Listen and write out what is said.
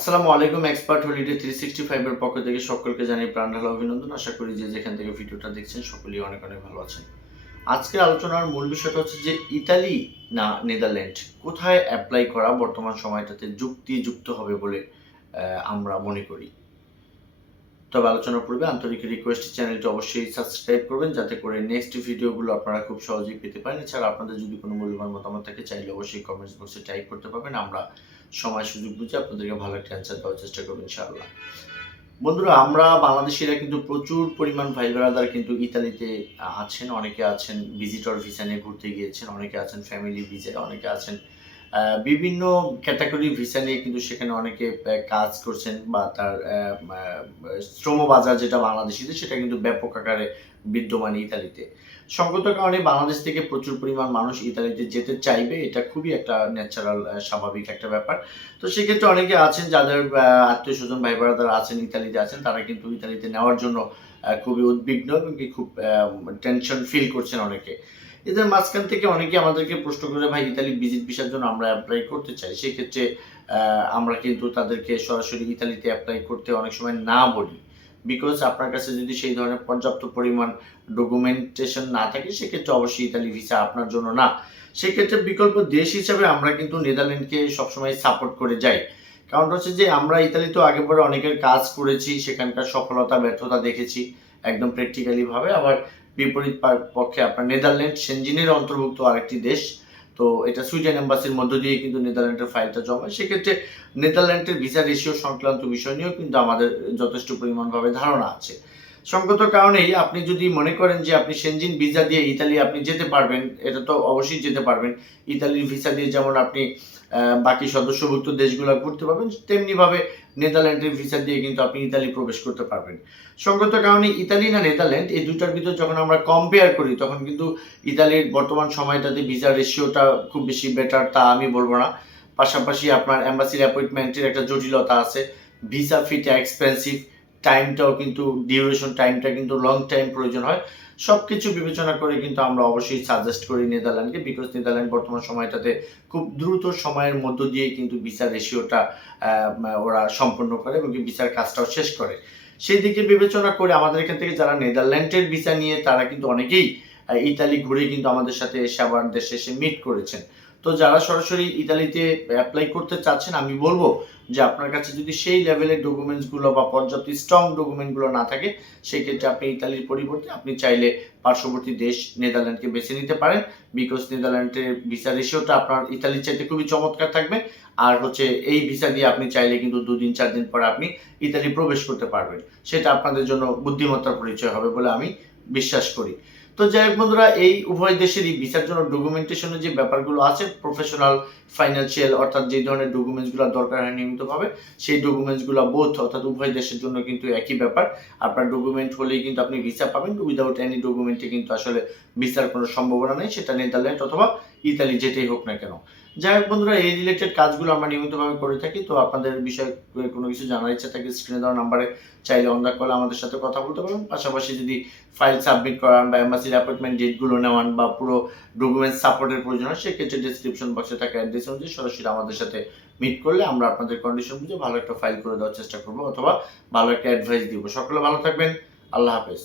আসসালামু আলাইকুম expert holiday three sixty ফাইভের পক্ষ থেকে সকলকে জানিয়ে প্রাণ ঢালা অভিনন্দন। আশা করি যে যেখান থেকে ভিডিওটা দেখছেন সকলেই অনেক অনেক ভালো আছেন। আজকের আলোচনার মূল বিষয়টা হচ্ছে যে ইতালি না নেদারল্যান্ড কোথায় অ্যাপ্লাই করা বর্তমান সময়টাতে যুক্তিযুক্ত হবে বলে আমরা মনে করি। তবে আলোচনার পূর্বে আন্তরিক রিকোয়েস্ট চ্যানেলটি অবশ্যই সাবস্ক্রাইব করবেন যাতে করে নেক্সট ভিডিওগুলো আপনারা খুব সহজেই পেতে পারেন। এছাড়া আপনাদের যদি কোনো মূল্যবান মতামত থাকে, চাইলে অবশ্যই কমেন্টস বক্সে টাইপ করতে পারবেন। আমরা সময় সুযোগ বুঝে আপনাদেরকে ভালো একটা অ্যান্সার দেওয়ার চেষ্টা করব ইনশাআল্লাহ। বন্ধুরা, আমরা বাংলাদেশিরা কিন্তু প্রচুর পরিমাণ ভাই ব্রাদার কিন্তু ইতালিতে আছেন, অনেকে আছেন ভিজিটর ভিসা নিয়ে ঘুরতে গিয়েছেন, অনেকে আছেন ফ্যামিলি ভিসায় অনেকে আছেন বিভিন্ন ক্যাটাগরি ভিসা নিয়ে কিন্তু সেখানে অনেকে কাজ করছেন বা তার শ্রম বাজার যেটা বাংলাদেশিদের, সেটা কিন্তু ব্যাপক আকারে বিদ্যমান ইতালিতে। সঙ্গত কারণে বাংলাদেশ থেকে প্রচুর পরিমাণ মানুষ ইতালিতে যেতে চাইবে, এটা খুবই একটা ন্যাচারাল স্বাভাবিক একটা ব্যাপার। তো সেক্ষেত্রে অনেকে আছেন যাদের আত্মীয় স্বজন ভাই বোনেরা আছেন, ইতালিতে আছেন, তারা কিন্তু ইতালিতে নেওয়ার জন্য খুবই উদ্বিগ্ন এবং খুব টেনশন ফিল করছেন অনেকে। এদের মাঝখান থেকে অনেকে আমাদেরকে প্রশ্ন করে, ভাই, ইতালি ভিজিট ভিসার জন্য আমরা অ্যাপ্লাই করতে চাই। সেক্ষেত্রে আমরা কিন্তু তাদেরকে সরাসরি ইতালিতে অ্যাপ্লাই করতে অনেক সময় না বলি। বিকজ আপনার কাছে যদি সেই ধরনের পর্যাপ্ত পরিমাণ ডকুমেন্টেশন না থাকে, সেক্ষেত্রে অবশ্যই ইতালি ভিসা আপনার জন্য না। সেক্ষেত্রে বিকল্প দেশ হিসাবে আমরা কিন্তু নেদারল্যান্ডকে সবসময় সাপোর্ট করে যাই। কারণ হচ্ছে যে, আমরা ইতালিতেও আগে পরে অনেকের কাজ করেছি, সেখানকার সফলতা, ব্যর্থতা দেখেছি, একদম প্র্যাকটিক্যালি ভাবে। আবার বিপরীত পক্ষে আপনার নেদারল্যান্ড, সেনজিনের অন্তর্ভুক্ত আরেকটি দেশ। তো এটা সুইডেন এম্বাসির মধ্য দিয়ে কিন্তু নেদারল্যান্ডের ফাইলটা জমা সেক্ষেত্রে নেদারল্যান্ডের ভিসা রেশিও সংক্রান্ত বিষয় নিয়েও কিন্তু আমাদের যথেষ্ট পরিমাণভাবে ধারণা আছে। সঙ্গত কারণেই আপনি যদি মনে করেন যে আপনি সেনজিন ভিসা দিয়ে ইতালি আপনি যেতে পারবেন, এটা তো অবশ্যই যেতে পারবেন। ইতালির ভিসা দিয়ে যেমন আপনি বাকি সদস্যভুক্ত দেশগুলো ঘুরতে পারবেন, তেমনিভাবে নেদারল্যান্ডের ভিসা দিয়ে কিন্তু আপনি ইতালি প্রবেশ করতে পারবেন। সঙ্গত কারণে ইতালি না নেদারল্যান্ড, এই দুটার ভিতর যখন আমরা কম্পেয়ার করি, তখন কিন্তু ইতালির বর্তমান সময়টাতে ভিসা রেশিওটা খুব বেশি বেটার তা আমি বলব না। পাশাপাশি আপনার অ্যাম্বাসির অ্যাপয়েন্টমেন্টের একটা জটিলতা আছে, ভিসা ফিটা এক্সপেন্সিভ টাইমটাও কিন্তু ডিউরেশন টাইমটা কিন্তু লং টাইম প্রয়োজন হয়। সব কিছু বিবেচনা করে কিন্তু আমরা অবশ্যই সাজেস্ট করি নেদারল্যান্ডকে বিকজ নেদারল্যান্ড বর্তমান সময়টাতে খুব দ্রুত সময়ের মধ্য দিয়ে কিন্তু ভিসা রেশিওটা ওরা সম্পন্ন করে এবং ভিসার কাজটাও শেষ করে। সেই দিকে বিবেচনা করে আমাদের এখান থেকে যারা নেদারল্যান্ডের ভিসা নিয়ে তারা কিন্তু অনেকেই ইতালি ঘুরে কিন্তু আমাদের সাথে এসে আবার দেশে এসে মিট করেছেন। তো যারা সরাসরি ইতালিতে অ্যাপ্লাই করতে চাচ্ছেন, আমি বলব যে আপনার কাছে যদি সেই লেভেলের ডকুমেন্টসগুলো বা পর্যাপ্ত স্ট্রং ডকুমেন্টগুলো না থাকে সেই ক্ষেত্রে আপনি ইতালির পরিবর্তে আপনি চাইলে পার্শ্ববর্তী দেশ নেদারল্যান্ডকে বেছে নিতে পারেন বিকজ নেদারল্যান্ডের ভিসা রেশিওটা আপনার ইতালির চাইতে খুবই চমৎকার থাকবে। আর হচ্ছে এই ভিসা দিয়ে আপনি চাইলে কিন্তু দুদিন চার দিন পর আপনি ইতালি প্রবেশ করতে পারবেন। সেটা আপনাদের জন্য বুদ্ধিমত্তার পরিচয় হবে বলে আমি বিশ্বাস করি। তো যাই হোক বন্ধুরা, এই উভয় দেশেরই ভিসার জন্য ডকুমেন্টেশনের যে ব্যাপারগুলো আছে প্রফেশনাল ফাইন্যান্সিয়াল অর্থাৎ যে ধরনের ডকুমেন্টসগুলো দরকার হয় নিয়মিতভাবে, সেই ডকুমেন্টসগুলো বোধ অর্থাৎ উভয় দেশের জন্য কিন্তু একই ব্যাপার। আপনার ডকুমেন্ট হলেই কিন্তু আপনি ভিসা পাবেন উইদাউট এনি ডকুমেন্টে কিন্তু আসলে ভিসার কোনো সম্ভাবনা নেই, সেটা নেদারল্যান্ড অথবা ইতালি যেটাই হোক না কেন। যাই হোক বন্ধুরা, এই রিলেটেড কাজগুলো আমরা নিয়মিতভাবে করে থাকি, তো আপনাদের বিষয়ে কোনো কিছু জানার ইচ্ছা থাকে স্ক্রিনে দেওয়া নাম্বারে চাইলে অন দ্য কল আমাদের সাথে কথা বলতে পারেন। পাশাপাশি যদি ফাইল সাবমিট করান বা এম্বাসির অ্যাপয়েন্টমেন্ট ডেটগুলো নেওয়ান বা পুরো ডকুমেন্ট সাপোর্টের প্রয়োজন হয়, সেক্ষেত্রে ডিসক্রিপশন বক্সে থাকা অ্যাড্রেস অনুযায়ী সরাসরি আমাদের সাথে মিট করলে আমরা আপনাদের কন্ডিশন বুঝে ভালো একটা ফাইল করে দেওয়ার চেষ্টা করব অথবা ভালো একটা অ্যাডভাইস দিব। সকলে ভালো থাকবেন, আল্লাহ হাফেজ।